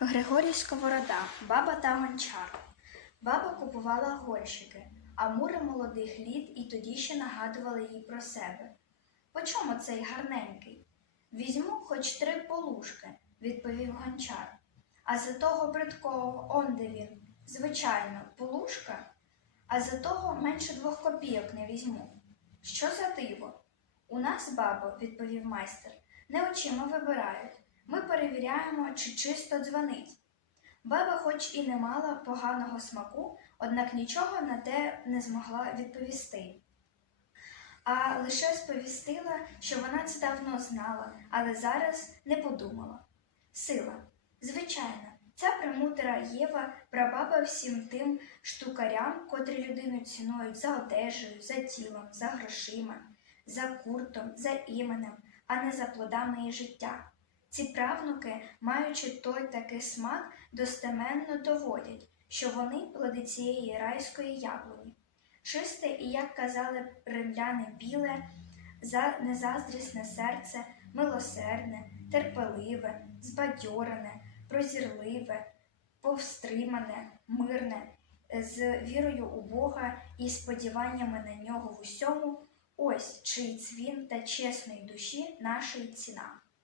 Григорій Сковорода, баба та гончар. Баба купувала горщики, а мури молодих літ і тоді ще нагадували їй про себе. По чому цей гарненький? Візьму хоч три полушки, відповів гончар. А за того бридкого, он де він, звичайно, полушка, а за того менше двох копійок не візьму. Що за диво? У нас, бабо, відповів майстер, не очима вибирають. Ми перевіряємо, чи чисто дзвонить. Баба, хоч і не мала поганого смаку, однак нічого на те не змогла відповісти. А лише сповістила, що вона це давно знала, але зараз не подумала. Сила. Звичайно, ця премудра Єва прабаба всім тим штукарям, котрі людину цінують за одежею, за тілом, за грошима, за куртом, за іменем, а не за плодами її життя. Ці правнуки, маючи той такий смак, достеменно доводять, що вони плоди цієї райської яблуні. Чисте і, як казали римляни, біле, незаздрісне серце, милосердне, терпеливе, збадьорене, прозірливе, повстримане, мирне, з вірою у Бога і сподіваннями на нього в усьому, ось чий цвін та чесної душі нашої ціна.